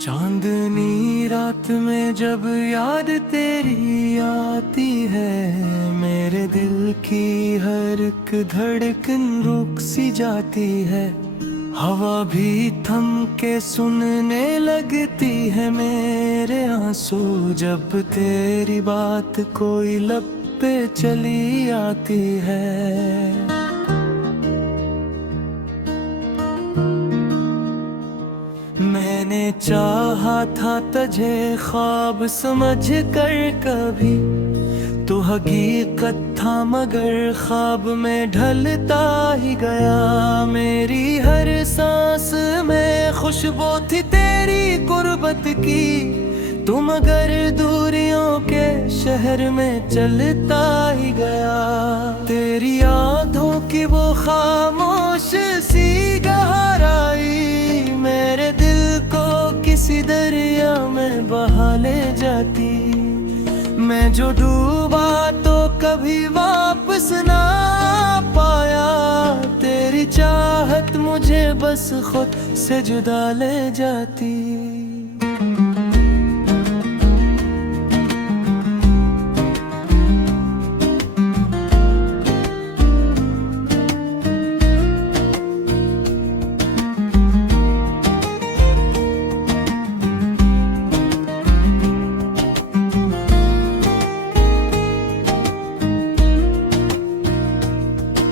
चांदनी रात में जब याद तेरी आती है, मेरे दिल की हर एक धड़कन रुक सी जाती है। हवा भी थम के सुनने लगती है मेरे आंसू, जब तेरी बात कोई लब पे चली आती है। मैंने चाहा था तुझे ख्वाब समझ कर कभी, तो हकीकत था मगर ख्वाब में ढलता ही गया। मेरी हर सांस में खुशबू थी तेरी गुर्बत की, तू मगर दूरियों के शहर में चलता ही गया। तेरी यादों की वो खामोश सी गहराई मेरे दिल को किसी दरिया में बहा ले जाती। मैं जो डूबा तो कभी वापस ना पाया, तेरी चाहत मुझे बस खुद से जुदा ले जाती।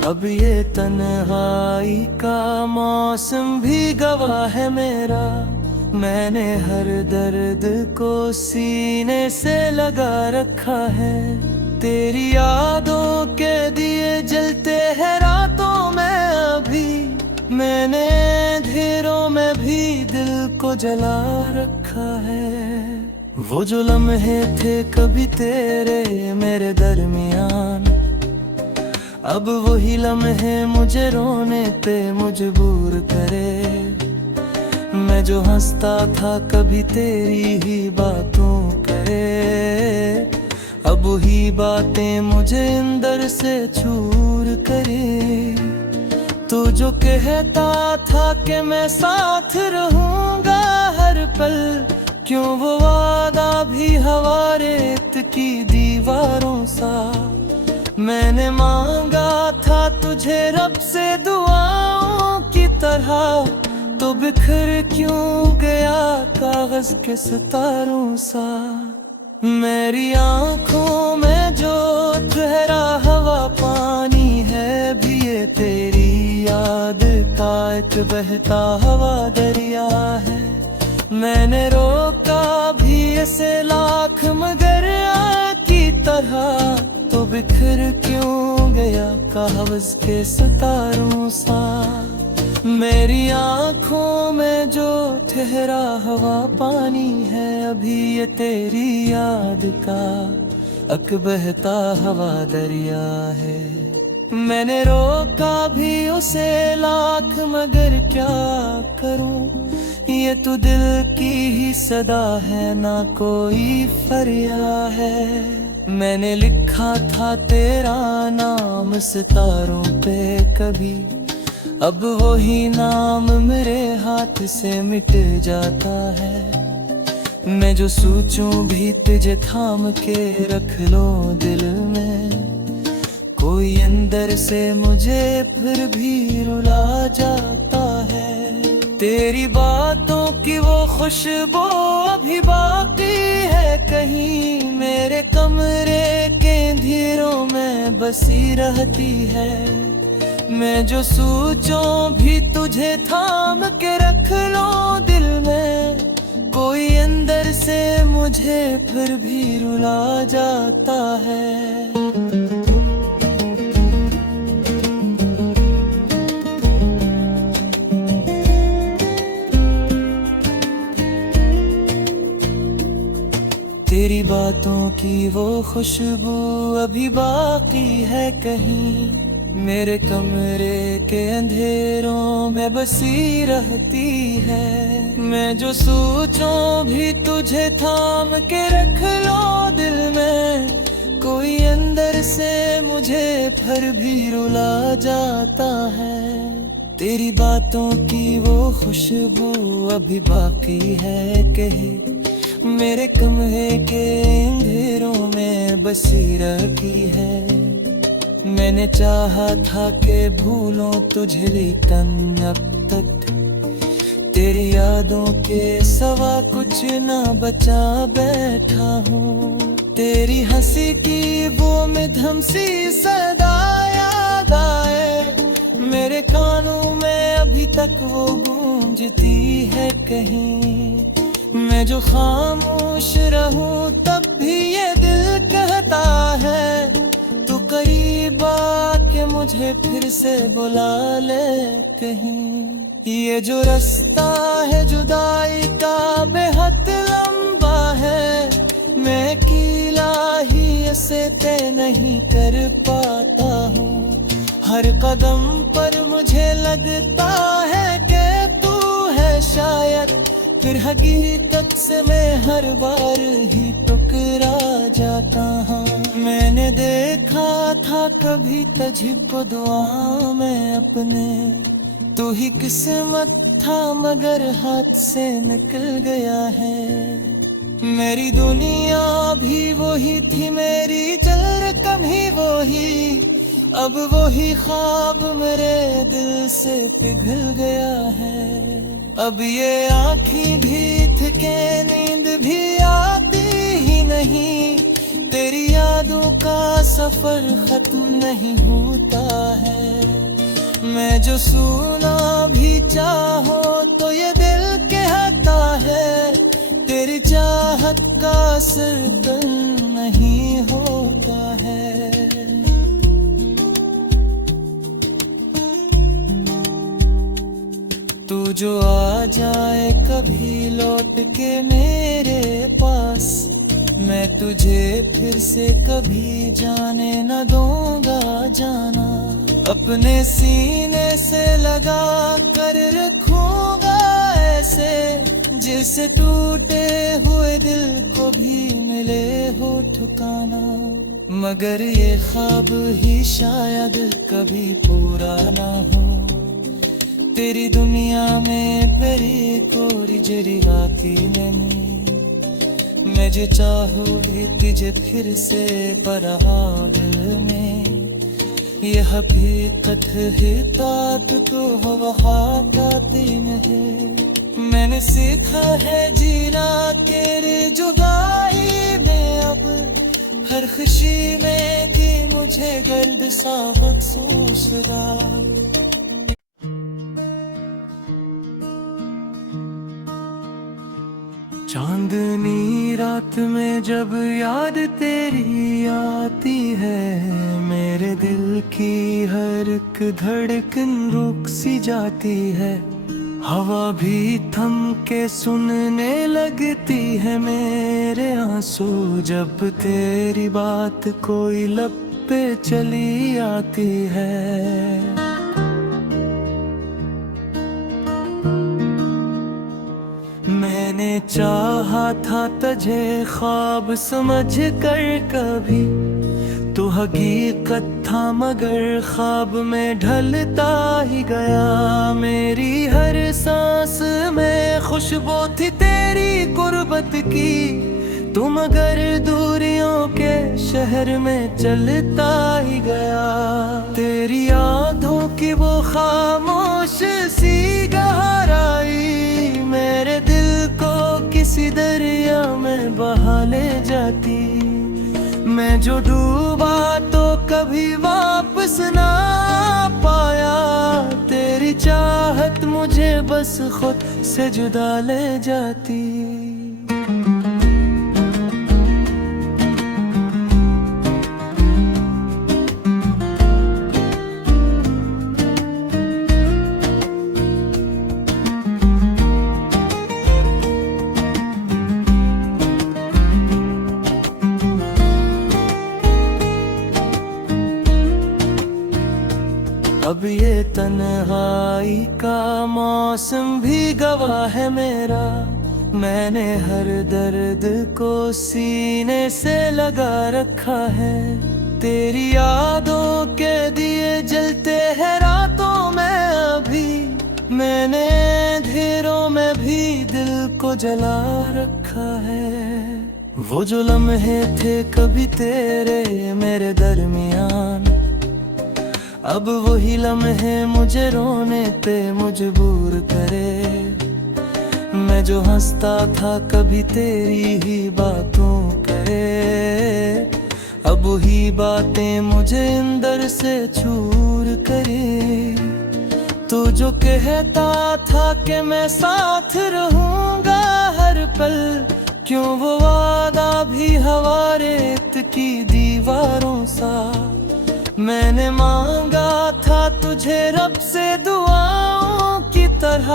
अब ये तन्हाई का मौसम भी गवाह है मेरा, मैंने हर दर्द को सीने से लगा रखा है। तेरी यादों के दिए जलते हैं रातों में अभी, मैंने अंधेरों में भी दिल को जला रखा है। वो जो लम्हे थे कभी तेरे मेरे दरमियान, अब वही लम्हे मुझे रोने पे मजबूर करे। मैं जो हंसता था कभी तेरी ही बातों करे, अब वही बातें मुझे अंदर से चूर करे। तू जो कहता था कि मैं साथ रहूंगा हर पल, क्यों वो वादा भी हवा रेत की दीवारों सा। मैंने मांगा था तुझे रब से दुआओं की तरह, तो बिखर क्यों गया कागज के सितारों सा। मेरी आंखों में जो ठहरा हवा पानी है, भी ये तेरी याद का एक बहता हवा दरिया है। मैंने रोका भी ऐसे लाख मगर की तरह, तो बिखर क्यों गया कागज के सितारों सा। मेरी आंखों में जो ठहरा हवा पानी है, अभी ये तेरी याद का एक बहता हवा दरिया है। मैंने रोका भी उसे लाख मगर क्या करूं, ये तो दिल की ही सदा है ना कोई फरियाद है। मैंने लिखा था तेरा नाम सितारों पे कभी, अब वही नाम मेरे हाथ से मिट जाता है। मैं जो सोचूं भी तुझे थाम के रख लो दिल में, कोई अंदर से मुझे फिर भी रुला जाता है। तेरी बातों की वो खुशबू अभी बाकी है कहीं, मेरे कमरे के अंधेरों में बसी रहती है। मैं जो सोचूं भी तुझे थाम के रख लो दिल में, कोई अंदर से मुझे फिर भी रुला जाता है। तेरी बातों की वो खुशबू अभी बाकी है कहीं, मेरे कमरे के अंधेरों में बसी रहती है। मैं जो सोचूं भी तुझे थाम के रख लो दिल में, कोई अंदर से मुझे फिर भी रुला जाता है। तेरी बातों की वो खुशबू अभी बाकी है कहे, मेरे कमरे के अंधेरों में बसी रखी है। मैंने चाहा था कि भूलों तुझे, लेकिन अब तक तेरी यादों के सवा कुछ ना बचा बैठा हूँ। तेरी हंसी की वो मधुर सी सदा याद आए, मेरे कानों में अभी तक वो गूंजती है कहीं। मैं जो खामोश रहूं तब भी ये दिल कहता है, तू करीब आके मुझे फिर से बुला ले कहीं। ये जो रास्ता है जुदाई का बेहद लंबा है, मैं अकेला ही इसे तय नहीं कर पाता हूँ। हर कदम पर मुझे लगता है कि तू है शायद, फिर हकीकत से मैं हर बार ही टुकरा जाता हूँ। मैंने देखा था कभी तुझको दुआ में अपने, तू ही किस्मत था मगर हाथ से निकल गया है। मेरी दुनिया भी वही थी, मेरी जलकम ही वही, अब वही ख्वाब मेरे दिल से पिघल गया है। अब ये आँखें भी थके, नींद भी आती ही नहीं, तेरी यादों का सफर खत्म नहीं होता है। मैं जो सुना भी चाहो तो ये दिल कहता है, तेरी चाहत का असर कल नहीं होता है। तू जो आ जाए कभी लौट के मेरे पास, मैं तुझे फिर से कभी जाने न दूंगा जाना। अपने सीने से लगा कर रखूंगा ऐसे, जैसे टूटे हुए दिल को भी मिले हो ठिकाना। मगर ये ख्वाब ही शायद कभी पूरा ना हो, तेरी दुनिया में मेरी कोरी जरी राती मैंने। मैं जो चाहूँ भी तुझे फिर से पढ़ा दिल में, ये हकीकत है तात तो वहाँ पाती नहीं। मैंने सीखा है जीना तेरे जुदाई में, अब हर खुशी में कि मुझे गर्द सा अफसोस रहा। चांदनी रात में जब याद तेरी आती है, मेरे दिल की हर एक धड़कन रुक सी जाती है। हवा भी थम के सुनने लगती है मेरे आंसू, जब तेरी बात कोई लब पे चली आती है। मैंने चाहा था तुझे ख्वाब समझ कर कभी, तू हकीकत था मगर ख्वाब में ढलता ही गया। मेरी हर सांस में खुशबू थी तेरी गुर्बत की, तू मगर दूरियों के शहर में चलता ही गया। तेरी यादों की वो खामोश सी गहराई मेरे दिल को किसी दरिया में बहा ले जाती। मैं जो डूबा तो कभी वापस ना पाया, तेरी चाहत मुझे बस खुद से जुदा ले जाती। अब ये तन्हाई का मौसम भी गवाह है मेरा, मैंने हर दर्द को सीने से लगा रखा है। तेरी यादों के दिए जलते हैं रातों में अभी, मैंने अंधेरों में भी दिल को जला रखा है। वो जो लम्हे थे कभी तेरे मेरे दरमियान, अब वही लम्हे मुझे रोने पे मजबूर करे। मैं जो हंसता था कभी तेरी ही बातों करे, अब वही बातें मुझे अंदर से चूर करे। तू जो कहता था कि मैं साथ रहूंगा हर पल, क्यों वो वादा भी हवा रेत की दीवारों सा। मैंने मांगा था तुझे रब से दुआओं की तरह,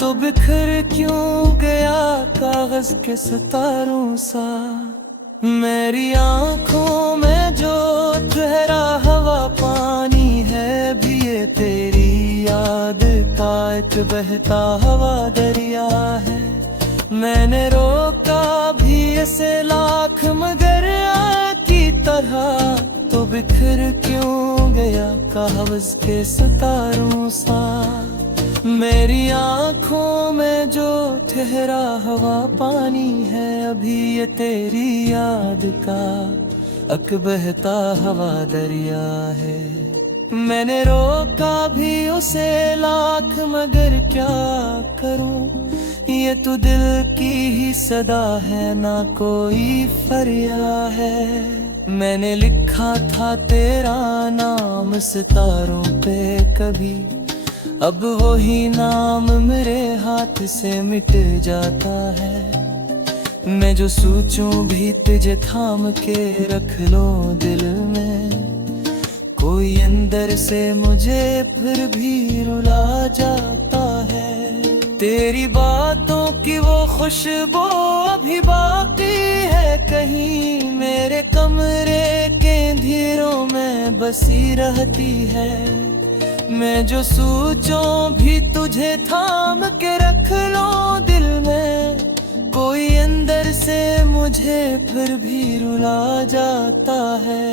तो बिखर क्यों गया कागज के सितारों सा। मेरी आंखों में जो ठहरा हवा पानी है, भी ये तेरी याद का एक बहता हवा दरिया है। मैंने रोका भी ऐसे लाख मगर की तरह, तो बिखर क्यों गया कागज के सितारों सा। मेरी आंखों में जो ठहरा हवा पानी है, अभी ये तेरी याद का एक बहता हवा दरिया है। मैंने रोका भी उसे लाख मगर क्या करूं, ये तो दिल की ही सदा है ना कोई फरियाद है। मैंने लिखा था तेरा नाम सितारों पे कभी, अब वही नाम मेरे हाथ से मिट जाता है। मैं जो सोचूं भी तुझे थाम के रख लो दिल में, कोई अंदर से मुझे फिर भी रुला जाता है। तेरी बातों की वो खुशबू अभी बाकी है कहीं, मेरे कमरे के अंधेरों में बसी रहती है। मैं जो सोचूं भी तुझे थाम के रख लो दिल में, कोई अंदर से मुझे फिर भी रुला जाता है।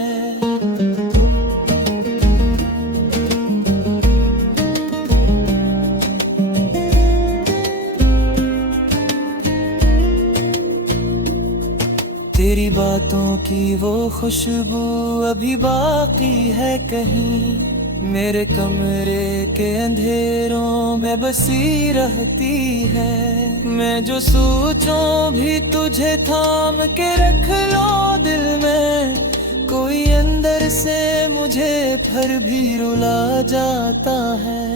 तेरी बातों की वो खुशबू अभी बाकी है कहीं, मेरे कमरे के अंधेरों में बसी रहती है। मैं जो सोचूं भी तुझे थाम के रख लो दिल में, कोई अंदर से मुझे फिर भी रुला जाता है।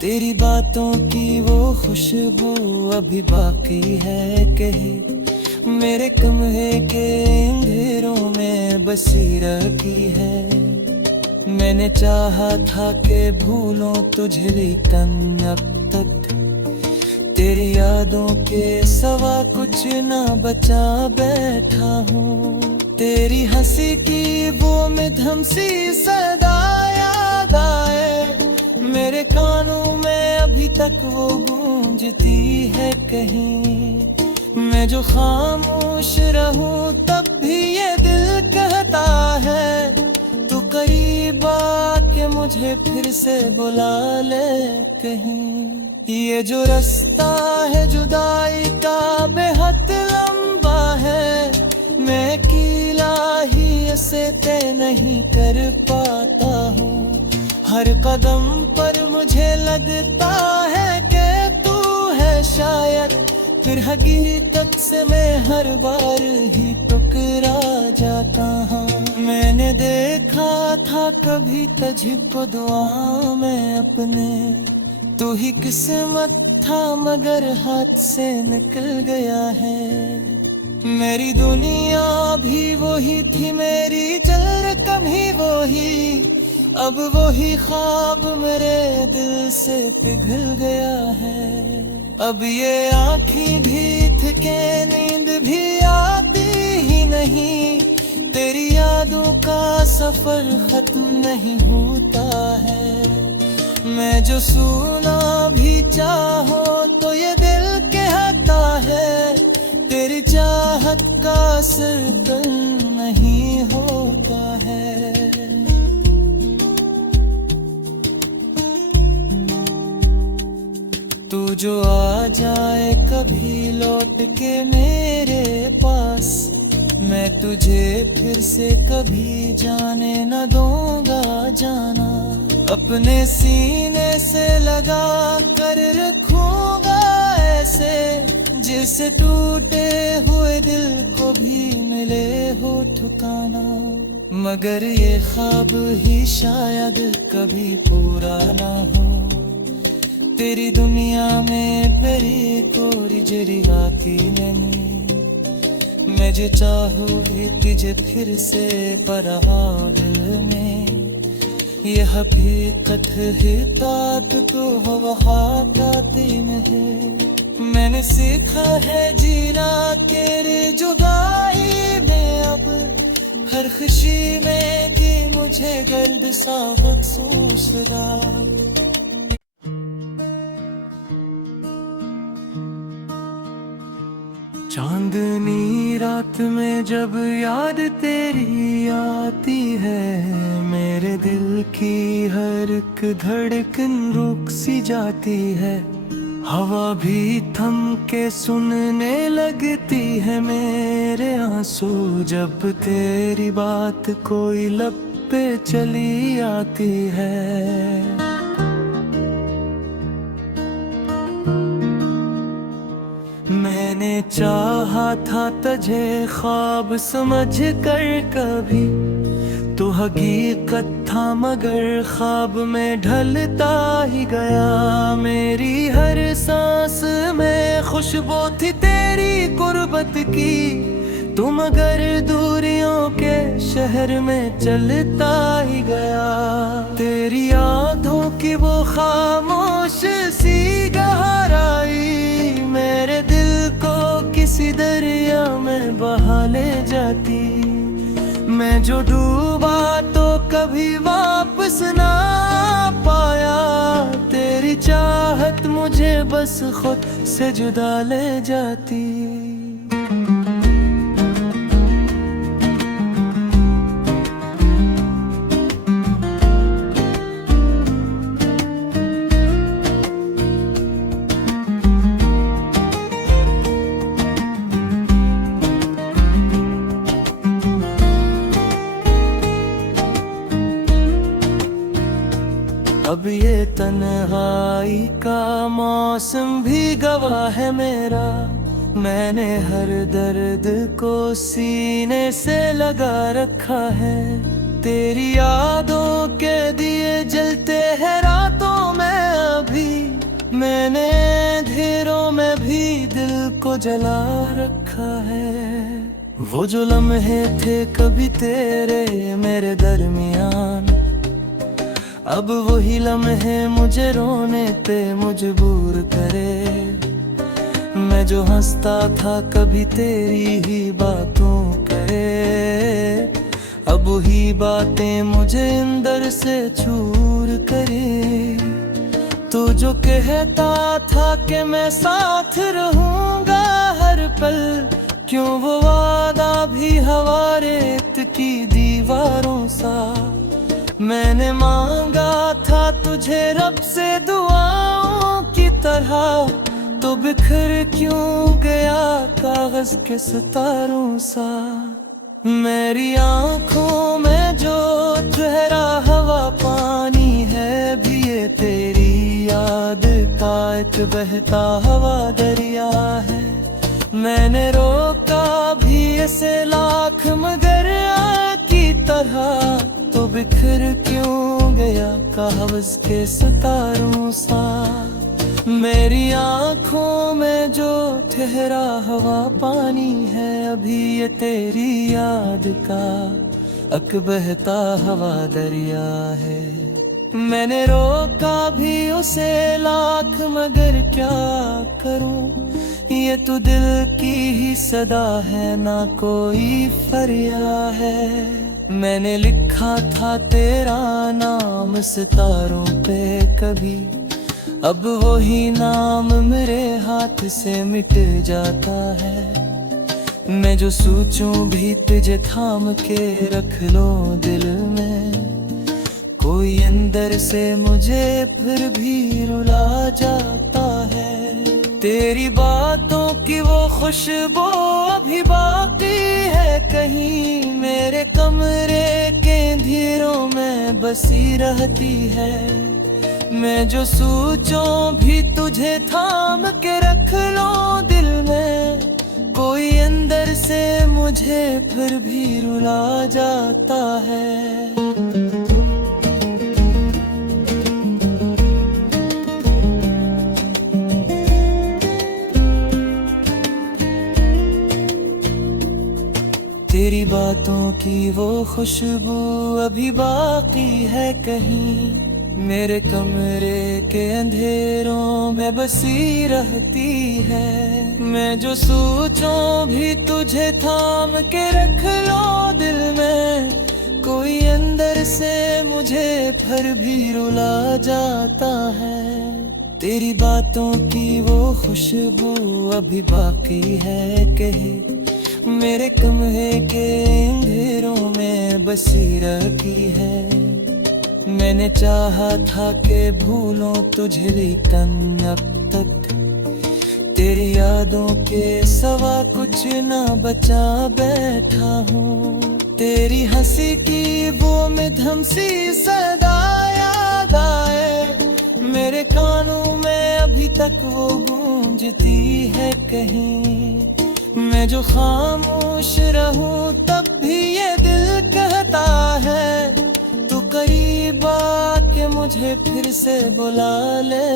तेरी बातों की वो खुशबू अभी बाकी है कहीं, मेरे कमरे के अंधेरों में बसी रहती है। मैंने चाहा था कि भूलों तुझे, लेकिन अब तक तेरी यादों के सवा कुछ ना बचा बैठा हूँ। तेरी हंसी की वो मधुर सी सदा याद आए, मेरे कानों में अभी तक वो गूंजती है कहीं। मैं जो खामोश रहूं तब भी ये दिल कहता है, तू करीब आके मुझे फिर से बुला ले कहीं। ये जो रास्ता है जुदाई का बेहद लंबा है, मैं अकेला ही इसे तय नहीं कर पाता हूँ। हर कदम पर मुझे लगता है कि तू है शायद, फिर हकीकत से मैं हर बार ही टुकरा जाता हूँ। मैंने देखा था कभी तुझको दुआ में अपने, तू ही किस्मत था मगर हाथ से निकल गया है। मेरी दुनिया भी वही थी, मेरी जल कभी वही, अब वही ख्वाब मेरे दिल से पिघल गया है। अब ये आँखें भी थके, नींद भी आती ही नहीं, तेरी यादों का सफर खत्म नहीं होता है। मैं जो सुना भी चाहो तो ये दिल कहता है, तेरी चाहत का असर कल नहीं होता है। तू जो आ जाए कभी लौट के मेरे पास, मैं तुझे फिर से कभी जाने न दूंगा जाना। अपने सीने से लगा कर रखूंगा ऐसे, जिसे टूटे हुए दिल को भी मिले हो ठिकाना। मगर ये ख्वाब ही शायद कभी पूरा ना हो, तेरी दुनिया में मेरी कोरी जरी आती नहीं। मैं जो चाहूँ भी तुझे फिर से परहा दिल में, ये हकीकत है तात तो हवा काती में है। मैंने सीखा है जीना तेरी जुदाई में अब, हर खुशी में कि मुझे गर्द सा अफसोस रहा। चांदनी रात में जब याद तेरी आती है, मेरे दिल की हर एक धड़कन रुक सी जाती है। हवा भी थम के सुनने लगती है मेरे आंसू, जब तेरी बात कोई लब पे चली आती है। मैंने चाहा था तुझे ख्वाब समझ कर कभी, तो हकीकत था मगर ख्वाब में ढलता ही गया। मेरी हर सांस में खुशबू थी तेरी गुर्बत की, तू मगर दूरियों के शहर में चलता ही गया। तेरी यादों की वो खामोश सी गहराई मेरे दिल को किसी दरिया में बहा ले जाती। मैं जो डूबा तो कभी वापस ना पाया, तेरी चाहत मुझे बस खुद से जुदा ले जाती। अब ये तन्हाई का मौसम भी गवाह है मेरा, मैंने हर दर्द को सीने से लगा रखा है। तेरी यादों के दिए जलते हैं रातों में अभी, मैंने अंधेरों में भी दिल को जला रखा है। वो जो लम्हे थे कभी तेरे मेरे दरमियान, अब वही लम्हे मुझे रोने पे मजबूर करे। मैं जो हंसता था कभी तेरी ही बातों करे, अब वही बातें मुझे अंदर से चूर करे। तू जो कहता था कि मैं साथ रहूंगा हर पल, क्यों वो वादा भी हवा रेत की दीवारों सा। मैंने मांगा था तुझे रब से दुआओं की तरह, तो बिखर क्यों गया कागज के सितारों सा। मेरी आंखों में जो चेहरा हवा पानी है, भी ये तेरी याद का एक बहता हवा दरिया है। मैंने रोका भी ऐसे लाख मगर की तरह, तो बिखर क्यों गया कागज के सितारों सा। मेरी आंखों में जो ठहरा हवा पानी है, अभी ये तेरी याद का एक बहता हवा दरिया है। मैंने रोका भी उसे लाख मगर क्या करूं, ये तो दिल की ही सदा है ना कोई फरियाद है। मैंने लिखा था तेरा नाम सितारों पे कभी, अब वही नाम मेरे हाथ से मिट जाता है। मैं जो सोचूं भी तुझे थाम के रख लो दिल में, कोई अंदर से मुझे फिर भी रुला जाता है। तेरी बातों की वो खुशबू अभी बाकी है कहीं, मेरे कमरे के अंधेरों में बसी रहती है। मैं जो सोचूं भी तुझे थाम के रख लो दिल में, कोई अंदर से मुझे फिर भी रुला जाता है। तेरी बातों की वो खुशबू अभी बाकी है कहीं, मेरे कमरे के अंधेरों में बसी रहती है। मैं जो सोचूं भी तुझे थाम के रख लो दिल में, कोई अंदर से मुझे फिर भी रुला जाता है। तेरी बातों की वो खुशबू अभी बाकी है कहीं, मेरे कमरे के अंधेरों में बसी रखी है। मैंने चाहा था कि भूलों तुझे, लेकिन अब तक तेरी यादों के सिवा कुछ ना बचा बैठा हूँ। तेरी हंसी की वो मधुर सी सदा याद आए, मेरे कानों में अभी तक वो गूंजती है कहीं। मैं जो खामोश रहूं तब भी ये दिल कहता है, तू करीब आके मुझे फिर से बुला ले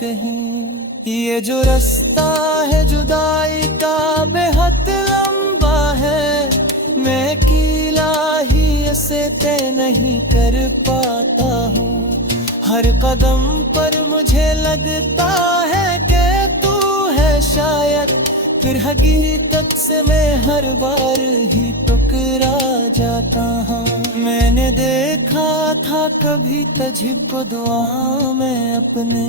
कहीं। ये जो रास्ता है जुदाई का बेहद लंबा है, मैं अकेला ही इसे तय नहीं कर पाता हूँ। हर कदम पर मुझे लगता है कि तू है शायद, फिर हकीकत से मैं हर बार ही टुकरा जाता हूँ। मैंने देखा था कभी तुझको दुआ में अपने,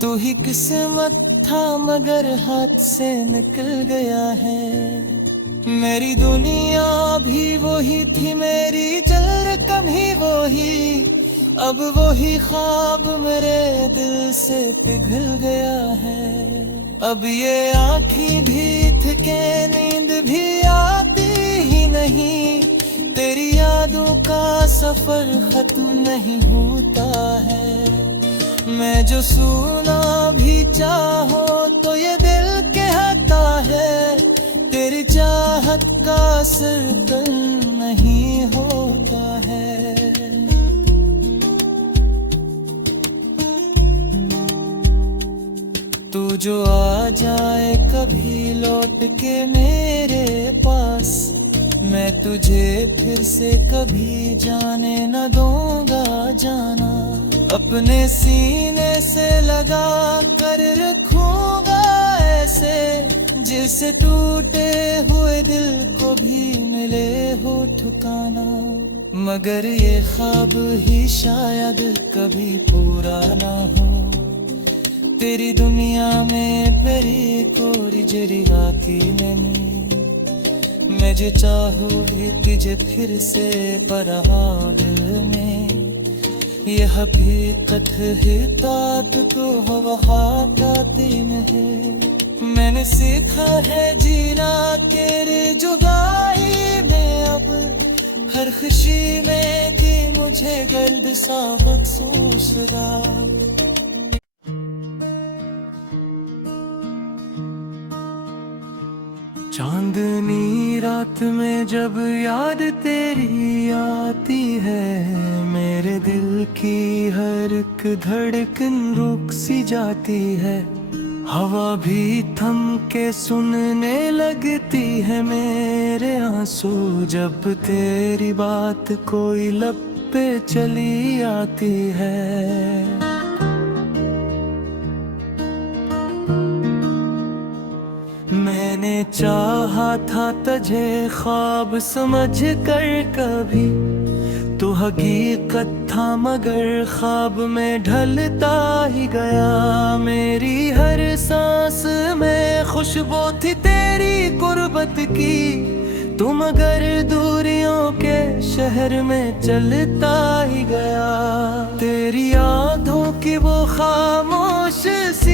तू ही किस्मत था मगर हाथ से निकल गया है। मेरी दुनिया भी वही थी, मेरी जल कभी वही, अब वही ख्वाब मेरे दिल से पिघल गया है। अब ये आँखें भी थके, नींद भी आती ही नहीं, तेरी यादों का सफर खत्म नहीं होता है। मैं जो सुना भी चाहो तो ये दिल कहता है, तेरी चाहत का असर कल नहीं होता है। तू जो आ जाए कभी लौट के मेरे पास, मैं तुझे फिर से कभी जाने न दूंगा जाना। अपने सीने से लगा कर रखूंगा ऐसे, जिसे टूटे हुए दिल को भी मिले हो ठिकाना। मगर ये ख्वाब ही शायद कभी पूरा ना हो, तेरी दुनिया में मेरी कोरी जरी राती में मैं जो चाहूँ भी तुझे फिर से पढ़ा दिल में। ये हकीकत है तात को हवा काती में है, मैंने सीखा है जीना तेरे जुदाई में। अब हर खुशी में कि मुझे गर्द सा अफसोस रहा। चांदनी रात में जब याद तेरी आती है, मेरे दिल की हर एक धड़कन रुक सी जाती है। हवा भी थम के सुनने लगती है मेरे आंसू, जब तेरी बात कोई लब पे चली आती है। मैंने चाहा था तुझे ख्वाब समझ कर कभी, तो हकीकत था मगर ख्वाब में ढलता ही गया। मेरी हर सांस में खुशबू थी तेरी गुर्बत की, तू मगर दूरियों के शहर में चलता ही गया। तेरी यादों की वो खामोश सी